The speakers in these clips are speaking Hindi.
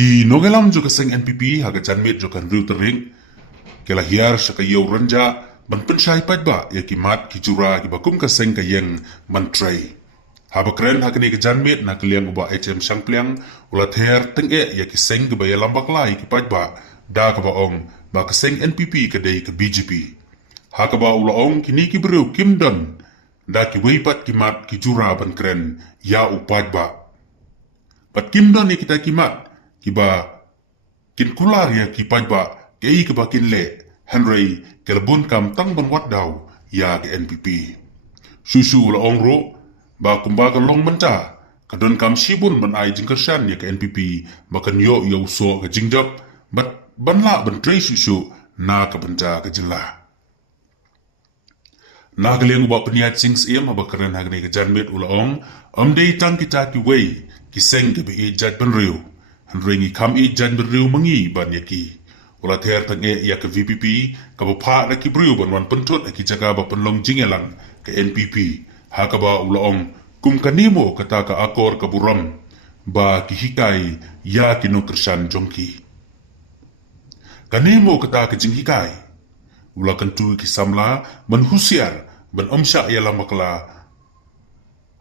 Ki nogelam jo kaseng NPP haga janmet jo kan riu tering kela hiar shakayo ranja ban penshai pajba ya ki mat ki jura ki bakum kaseng kayeng mantrai haba kren hakni ke janmet na kliang uba HM sangpliang ula ther tenge ya ki seng ke baya lambak lai ki pajba da ka ba ong ba kaseng NPP ke dei ke BJP hakaba ula ong kini ki beriu kimdon da ki weipat ki mat ki jura ban kren ya upajba pat kimdon ni kita kimat kiba kin kular ya ki pajba kei kiba kin le Henry kelbun kam tang ban wat daw ya ke NPP susu la ongro ba kumba ka long menta kadon kam shibun ban ai jingkershan ya ke NPP makan yo so ke jingjap bat ban la ban trei susu na ka banja ke jilla na geleng ba peniat sings em ba keren hagne ke janmet ula ong dei tang kita ki wei ki seng ke be jat ban riu Henry kam i jan beriu mangi ban yaki ula ther tange ya ke VPP ka ba pha na ki beriu ban wan pentut ki jaga ba penlong jingelang ke NPP ha ka ba ula ong kum kanimo kata ka akor ka buram ba ki hikai ya ki no kershan jongki kanimo kata ka jing hikai ula kantu ki samla ban husiar ban omsha ya lamakla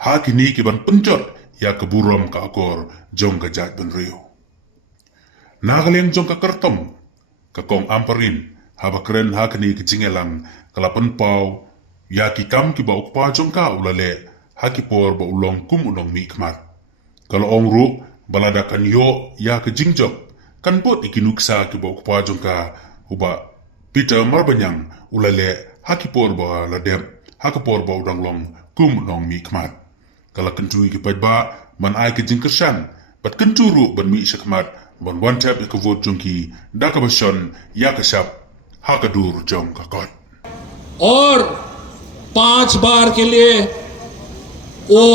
ha kini ki ban penjot ya ke buram ka akor jong ka jat ban riu Nagaleng jong ka kertom ka kong amparin haba keren hakni ke jingelang kalapan pau ya ki kam ki ba ukpa jong ka ulale haki por ba ulong kum unong mi kmat kalau ong ru balada kan yo ya ke jingjok kan bot ikinuksa ki ba ukpa jong ka uba Peter Marbanyang ulale haki por ba ladem haki por ba udang long kum unong mi kmat kala kentu ki pajba man ai ke jingkershan bat kentu ru ban mi shakmat Bon one tap ka vote junki daka bashon ya kashap hakadur jong ka kot और 5 बार के लिए वो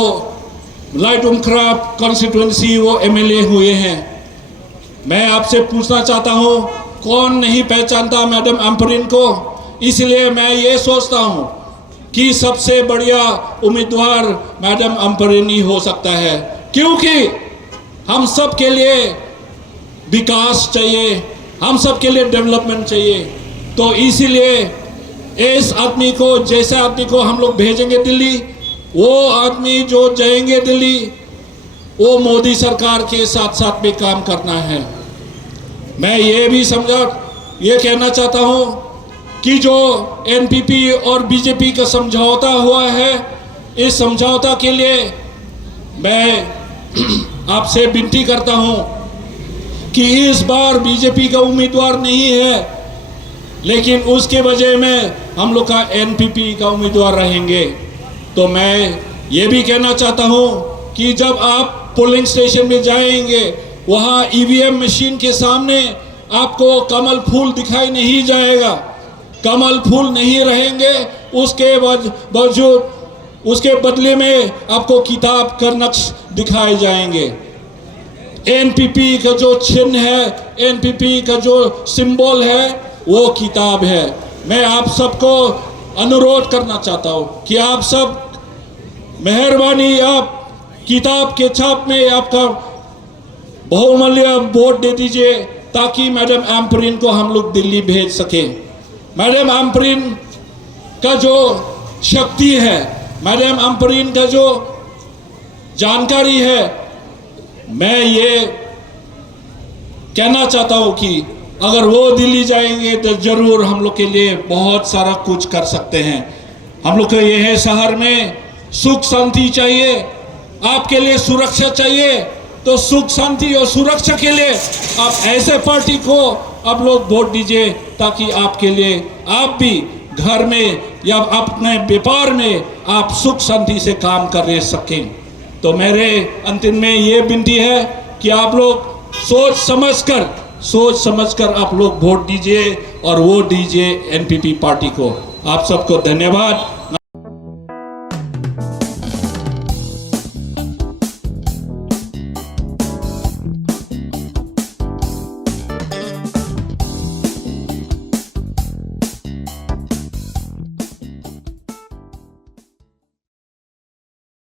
लाइटुम क्राप कॉन्स्टिट्यूएंसी वो MLA हुए हैं मैं आपसे पूछना चाहता हूं कौन नहीं पहचानता मैडम एम्परिन को इसलिए मैं ये सोचता हूं कि सबसे बढ़िया उम्मीदवार मैडम एम्परिन ही हो सकता है क्योंकि हम सब के लिए विकास चाहिए हम सब के लिए डेवलपमेंट चाहिए तो इसीलिए इस आदमी को जैसे आदमी को हम लोग भेजेंगे दिल्ली वो आदमी जो जाएंगे दिल्ली वो मोदी सरकार के साथ साथ में काम करना है मैं ये भी ये कहना चाहता हूँ कि जो NPP और BJP का समझौता हुआ है इस समझौता के लिए मैं आपसे विनती करता हूँ कि इस बार बीजेपी का उम्मीदवार नहीं है लेकिन उसके वजह में हम लोग का NPP का उम्मीदवार रहेंगे तो मैं ये भी कहना चाहता हूँ कि जब आप पोलिंग स्टेशन में जाएंगे वहाँ EVM मशीन के सामने आपको कमल फूल दिखाई नहीं जाएगा कमल फूल नहीं रहेंगे उसके बदले में आपको किताब का नक्श दिखाए जाएंगे NPP का जो चिन्ह है NPP का जो सिंबल है वो किताब है मैं आप सबको अनुरोध करना चाहता हूँ कि आप सब मेहरबानी आप किताब के छाप में आपका बहुमूल्य वोट दे दीजिए ताकि मैडम एम्परिन को हम लोग दिल्ली भेज सकें मैडम एम्परिन का जो शक्ति है मैडम एम्परिन का जो जानकारी है मैं ये कहना चाहता हूँ कि अगर वो दिल्ली जाएंगे तो जरूर हम लोग के लिए बहुत सारा कुछ कर सकते हैं हम लोग को ये है शहर में सुख शांति चाहिए आपके लिए सुरक्षा चाहिए तो सुख शांति और सुरक्षा के लिए आप ऐसे पार्टी को आप लोग वोट दीजिए ताकि आपके लिए आप भी घर में या अपने व्यापार में आप सुख शांति से काम कर सकें तो मेरे अंतिम में ये विनती है कि आप लोग सोच समझकर आप लोग वोट दीजिए और वोट दीजिए NPP पार्टी को आप सबको धन्यवाद